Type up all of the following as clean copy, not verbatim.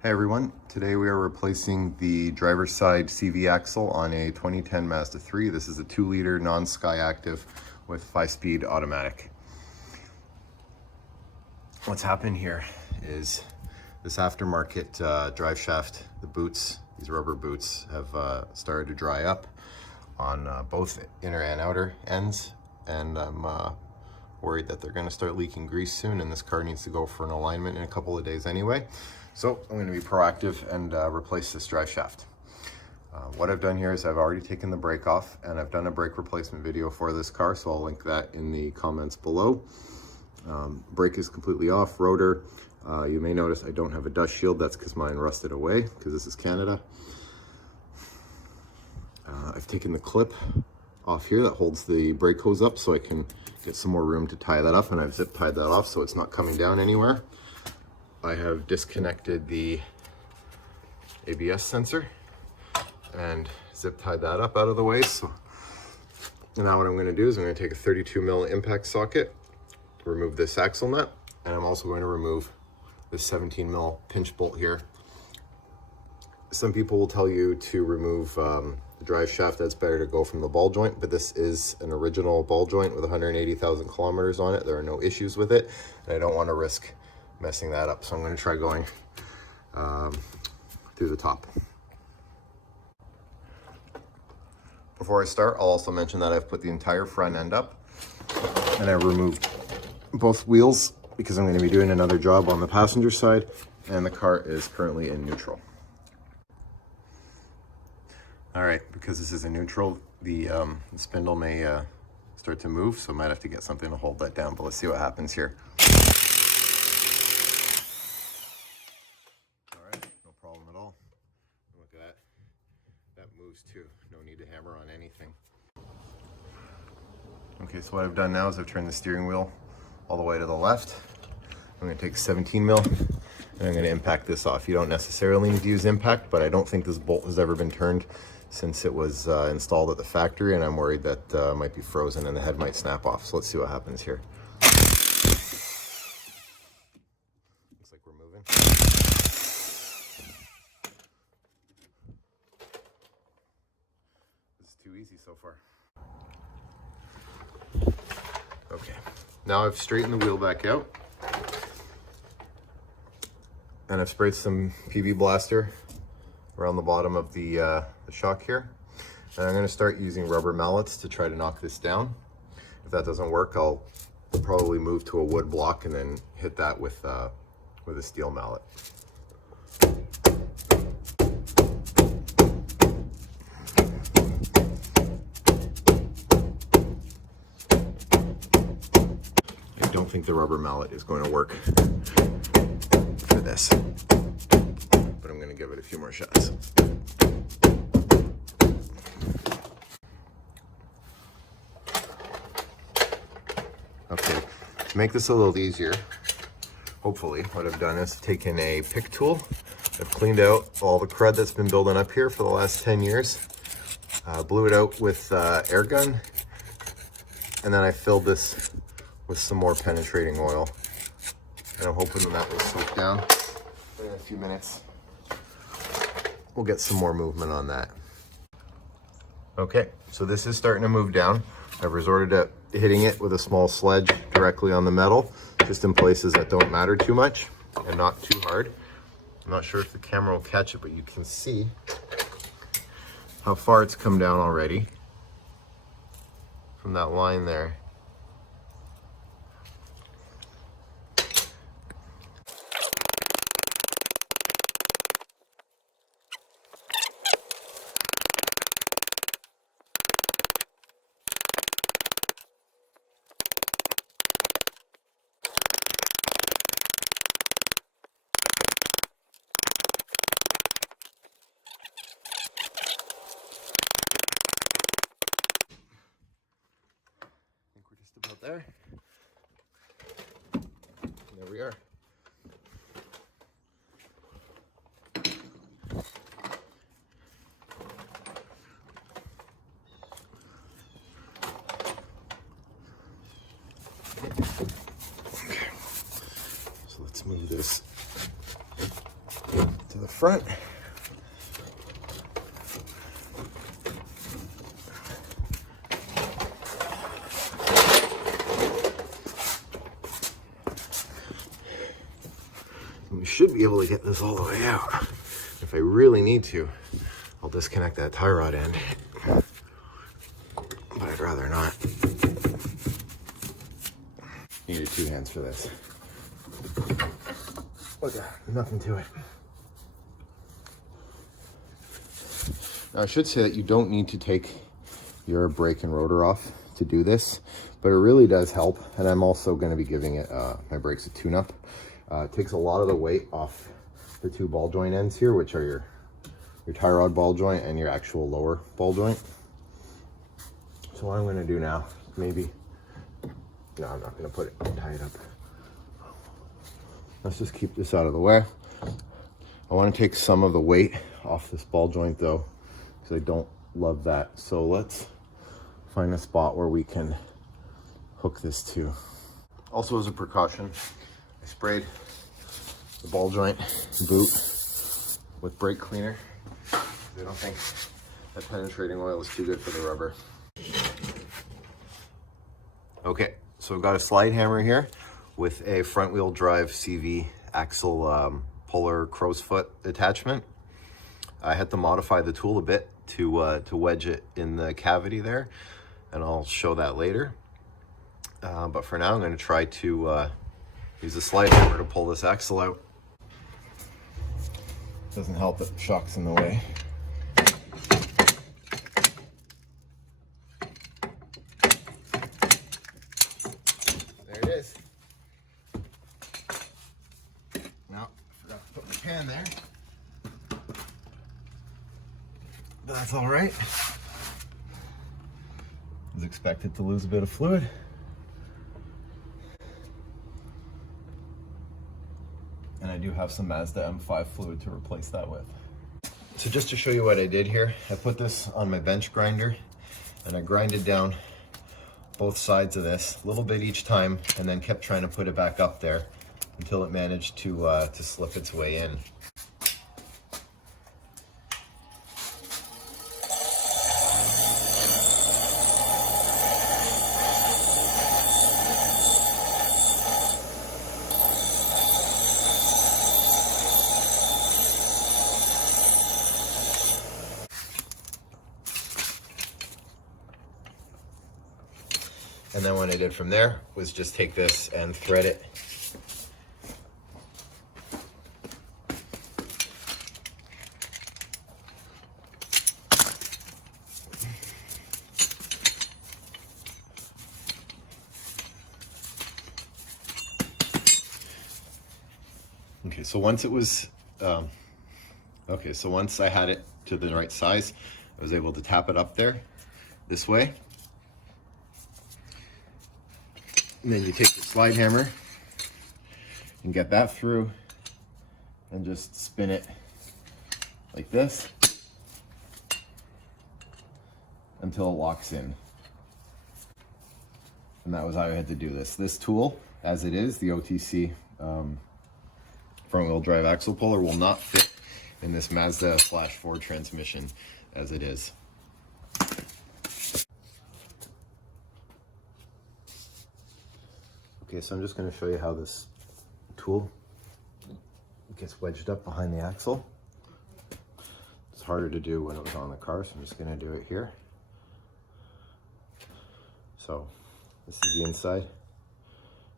Hey everyone, today we are replacing the driver's side CV axle on a 2010 Mazda 3. This is a 2-liter non-sky active with 5-speed automatic. What's happened here is this aftermarket drive shaft, the boots, these rubber boots have started to dry up on both inner and outer ends, and I'm worried that they're going to start leaking grease soon, and this car needs to go for an alignment in a couple of days anyway. So I'm going to be proactive and replace this drive shaft. What I've done here is I've already taken the brake off, and I've done a brake replacement video for this car, so I'll link that in the comments below. Brake is completely off, rotor. You may notice I don't have a dust shield. That's because mine rusted away, because this is Canada. I've taken the clip off here that holds the brake hose up so I can get some more room to tie that up, and I've zip tied that off so it's not coming down anywhere. I have disconnected the ABS sensor and zip tied that up out of the way. So now what I'm going to do is I'm going to take a 32mm impact socket, remove this axle nut, and I'm also going to remove this 17mm pinch bolt here. Some people will tell you to remove the drive shaft. That's better to go from the ball joint, but this is an original ball joint with 180,000 kilometers on it. There are no issues with it, and I don't want to risk messing that up, so I'm going to try going through the top. Before I start, I'll also mention that I've put the entire front end up, and I removed both wheels because I'm going to be doing another job on the passenger side, and the car is currently in neutral. All right, because this is in neutral, the spindle may start to move, so I might have to get something to hold that down, but let's see what happens here. Moves too. No need to hammer on anything. Okay, so what I've done now is I've turned the steering wheel all the way to the left. I'm going to take 17mm and I'm going to impact this off. You don't necessarily need to use impact, but I don't think this bolt has ever been turned since it was installed at the factory, and I'm worried that it might be frozen and the head might snap off. So let's see what happens here. Looks like we're moving. Too easy so far. Okay, now I've straightened the wheel back out, and I've sprayed some PB Blaster around the bottom of the shock here, and I'm going to start using rubber mallets to try to knock this down. If that doesn't work, I'll probably move to a wood block and then hit that with a steel mallet. I don't think the rubber mallet is going to work for this, but I'm going to give it a few more shots. Okay, to make this a little easier, hopefully what I've done is taken a pick tool. I've cleaned out all the crud that's been building up here for the last 10 years, blew it out with air gun, and then I filled this with some more penetrating oil, and I'm hoping that will soak down. In a few minutes we'll get some more movement on that. Okay, so this is starting to move down. I've resorted to hitting it with a small sledge directly on the metal, just in places that don't matter too much and not too hard. I'm not sure if the camera will catch it, but you can see how far it's come down already from that line there. About there. There we are. Okay. So let's move this to to the front. We should be able to get this all the way out. If I really need to, I'll disconnect that tie rod end, but I'd rather not. Needed 2 hands for this. Look at that, nothing to it. Now I should say that you don't need to take your brake and rotor off to do this, but it really does help. And I'm also going to be giving it my brakes a tune-up. It takes a lot of the weight off the 2 ball joint ends here, which are your tie rod ball joint and your actual lower ball joint. So what I'm going to do now, maybe, no, I'm not going to put it, tie it up. Let's just keep this out of the way. I want to take some of the weight off this ball joint though, because I don't love that. So let's find a spot where we can hook this to. Also, as a precaution, I sprayed the ball joint boot with brake cleaner. I don't think that penetrating oil is too good for the rubber. Okay, so I've got a slide hammer here with a front wheel drive CV axle polar crow's foot attachment. I had to modify the tool a bit to wedge it in the cavity there, and I'll show that later. But for now, I'm going to try to use a slide hammer to pull this axle out. Doesn't help that the shock's in the way. There it is. Now, I forgot to put my pan there. But that's all right. I was expected to lose a bit of fluid. And I do have some Mazda M5 fluid to replace that with. So just to show you what I did here, I put this on my bench grinder and I grinded down both sides of this a little bit each time, and then kept trying to put it back up there until it managed to slip its way in. And then what I did from there was just take this and thread it. Okay, so once it was, so once I had it to the right size, I was able to tap it up there this way. And then you take the slide hammer and get that through and just spin it like this until it locks in. And that was how I had to do this. This tool, as it is, the OTC front wheel drive axle puller, will not fit in this Mazda Ford transmission as it is. Okay, so I'm just going to show you how this tool gets wedged up behind the axle. It's harder to do when it was on the car, so I'm just going to do it here. So this is the inside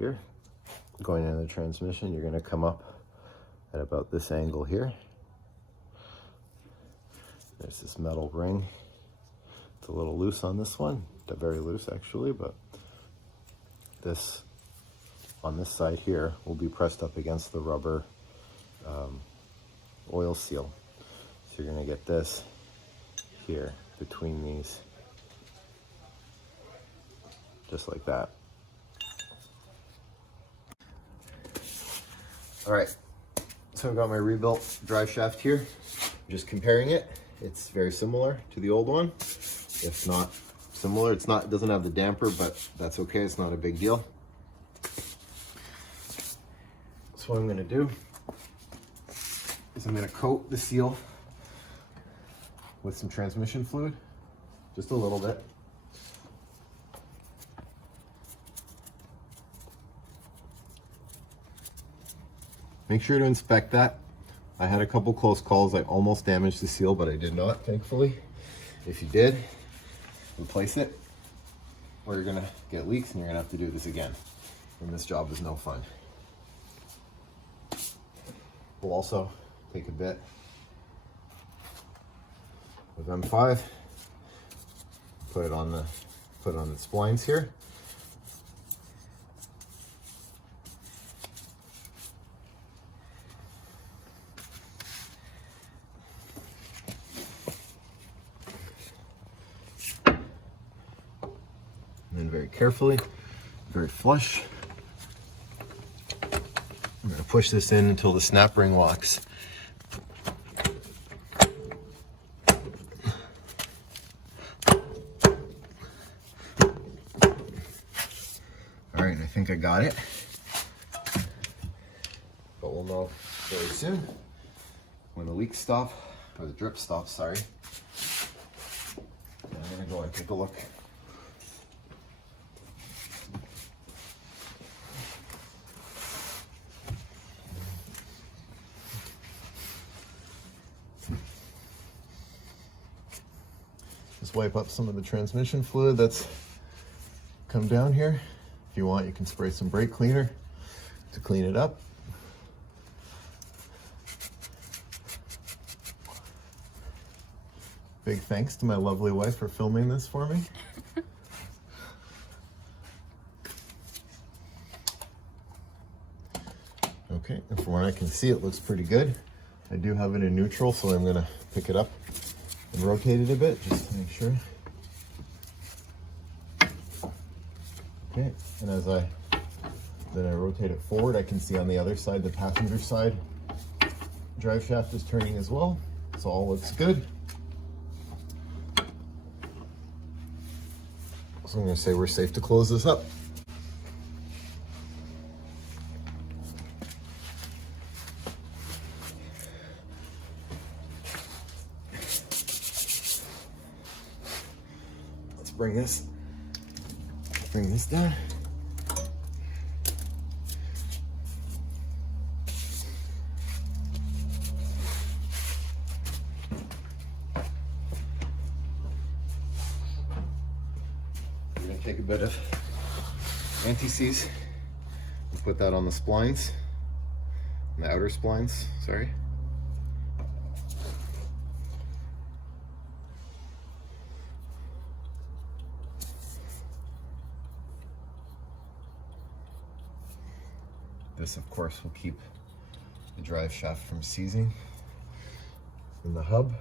here. Going into the transmission, you're going to come up at about this angle here. There's this metal ring. It's a little loose on this one. They're very loose actually, but this on this side here will be pressed up against the rubber oil seal. So you're going to get this here between these, just like that. All right, so I've got my rebuilt drive shaft here. I'm just comparing it. It's very similar to the old one, if not similar. It doesn't have the damper, but that's okay. It's not a big deal. So what I'm going to do is I'm going to coat the seal with some transmission fluid, just a little bit. Make sure to inspect that. I had a couple close calls. I almost damaged the seal, but I did not, thankfully. If you did, replace it, or you're gonna get leaks and you're gonna have to do this again. And this job is no fun. We'll also take a bit of M5, put it on the splines here. And then very carefully, very flush, I'm going to push this in until the snap ring locks. All right, I think I got it, but we'll know very soon when the leaks stop, or the drip stops, sorry. And I'm going to go and take a look. Just wipe up some of the transmission fluid that's come down here. If you want, you can spray some brake cleaner to clean it up. Big thanks to my lovely wife for filming this for me. Okay, and from what I can see, it looks pretty good. I do have it in neutral, so I'm gonna pick it up and rotate it a bit just to make sure. Okay, and as I rotate it forward, I can see on the other side, the passenger side drive shaft is turning as well, so all looks good. So I'm going to say we're safe to close this up. Let's bring this down. We're going to take a bit of anti-seize and put that on the splines, the outer splines, sorry. This, of course, will keep the drive shaft from seizing in the hub.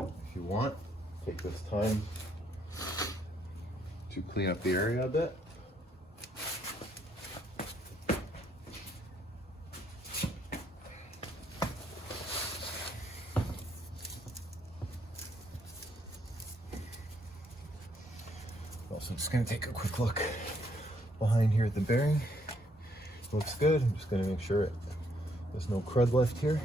If you want, take this time to clean up the area a bit. Also, just going to take a quick look behind here at the bearing. Looks good. I'm just going to make sure there's no crud left here.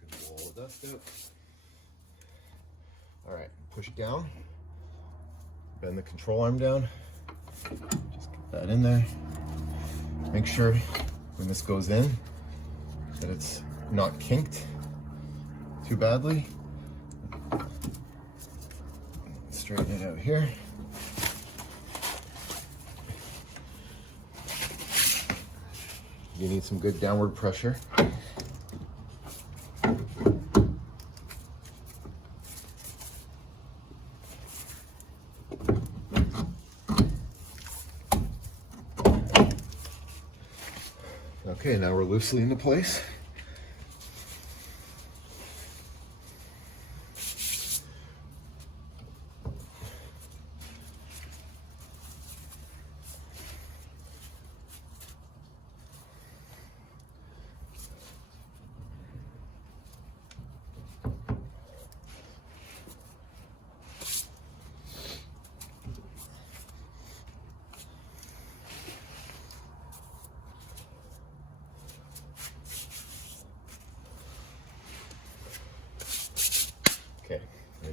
Good pull all the dust out. All right, push it down. Bend the control arm down, just get that in there. Make sure when this goes in that it's not kinked too badly. Straighten it out here. You need some good downward pressure. Okay, now we're loosely into place.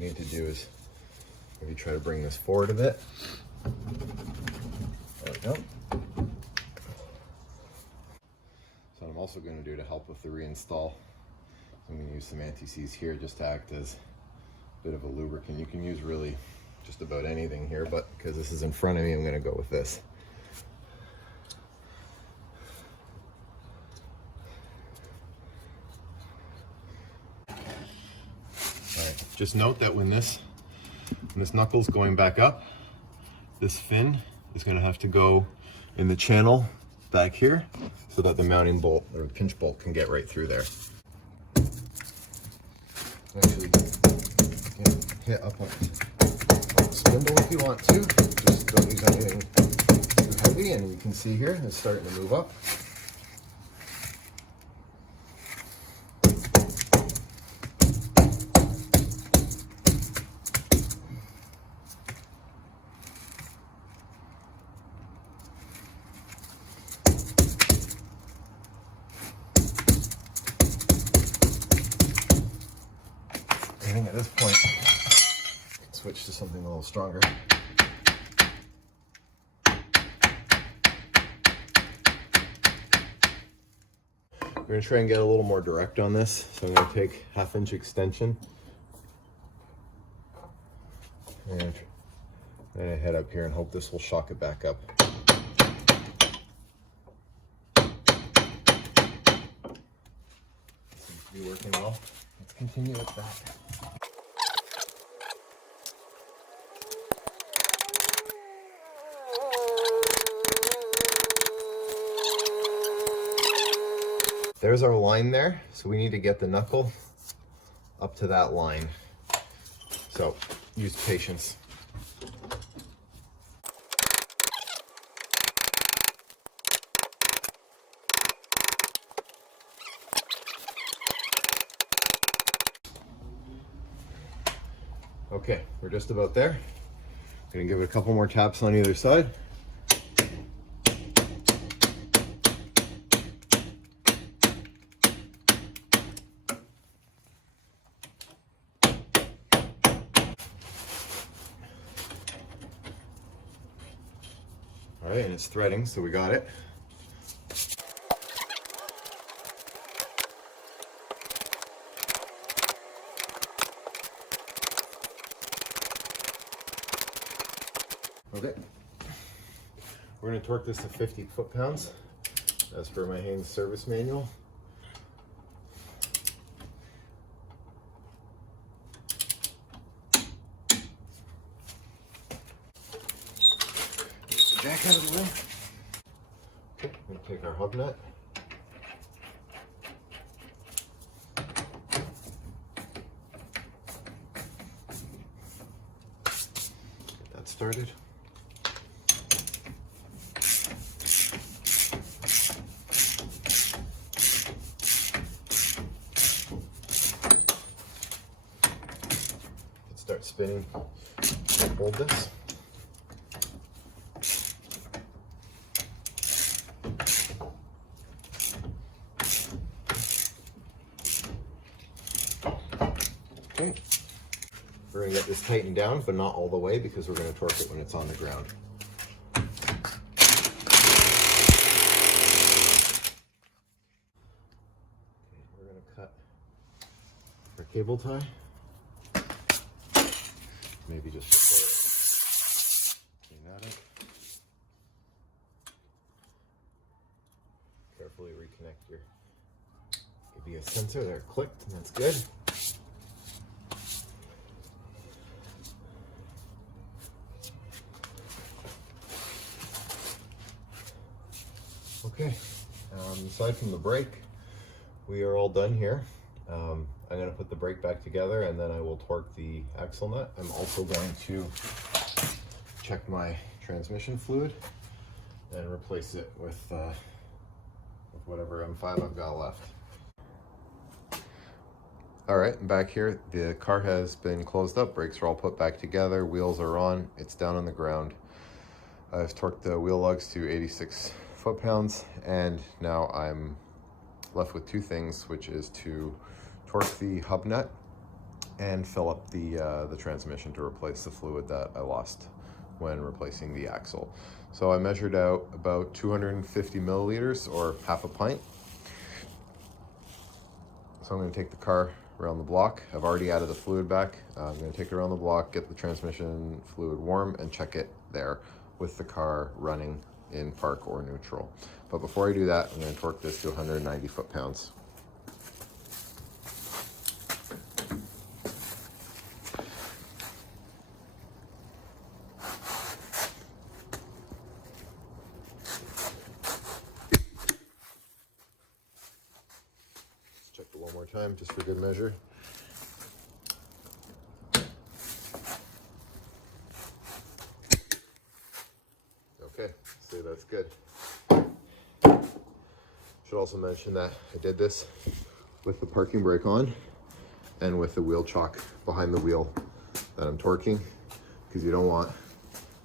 we need to do is maybe try to bring this forward a bit. There we go. So what I'm also going to do to help with the reinstall, I'm going to use some anti-seize here just to act as a bit of a lubricant. You can use really just about anything here, but because this is in front of me, I'm going to go with this. Alright, just note that when this knuckle's going back up, this fin is going to have to go in the channel back here so that the mounting bolt or pinch bolt can get right through there. Actually, you can hit up on the spindle if you want to. Just don't use anything too heavy, and you can see here it's starting to move up. I think at this point, I can switch to something a little stronger. We're going to try and get a little more direct on this, so I'm going to take 1/2 inch extension and then head up here and hope this will shock it back up. Seems to be working well. Let's continue with that. There's our line there, so we need to get the knuckle up to that line. So use patience. Okay, we're just about there. Gonna give it a couple more taps on either side. All right, and it's threading, so we got it. Okay, we're going to torque this to 50 foot-pounds as per my Haynes service manual. Get the jack out of the way. Okay, we're going to take our hub nut. Get that started. Start spinning and hold this. Okay, we're going to get this tightened down, but not all the way because we're going to torque it when it's on the ground. Okay, we're going to cut our cable tie. Maybe just clean that up. Carefully reconnect your ABS sensor. There, it clicked, and that's good. Okay, aside from the brake, we are all done here. I'm going to put the brake back together and then I will torque the axle nut. I'm also going to check my transmission fluid and replace it with whatever M5 I've got left. All right, I'm back here. The car has been closed up, brakes are all put back together, wheels are on, it's down on the ground. I've torqued the wheel lugs to 86 foot-pounds, and now I'm left with two things, which is to torque the hub nut and fill up the transmission to replace the fluid that I lost when replacing the axle. So I measured out about 250 milliliters or half a pint. So I'm going to take the car around the block. I've already added the fluid back. I'm going to take it around the block, get the transmission fluid warm, and check it there with the car running in park or neutral. But before I do that, I'm going to torque this to 190 foot-pounds. Check it one more time, just for good measure. Okay, see, that's good. Should also mention that I did this with the parking brake on and with the wheel chock behind the wheel that I'm torquing, because you don't want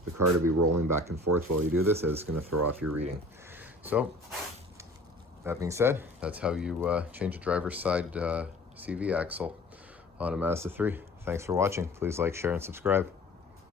the car to be rolling back and forth while you do this, as it's going to throw off your reading. So that being said, that's how you change a driver's side CV axle on a Mazda 3. Thanks for watching. Please like, share, and subscribe.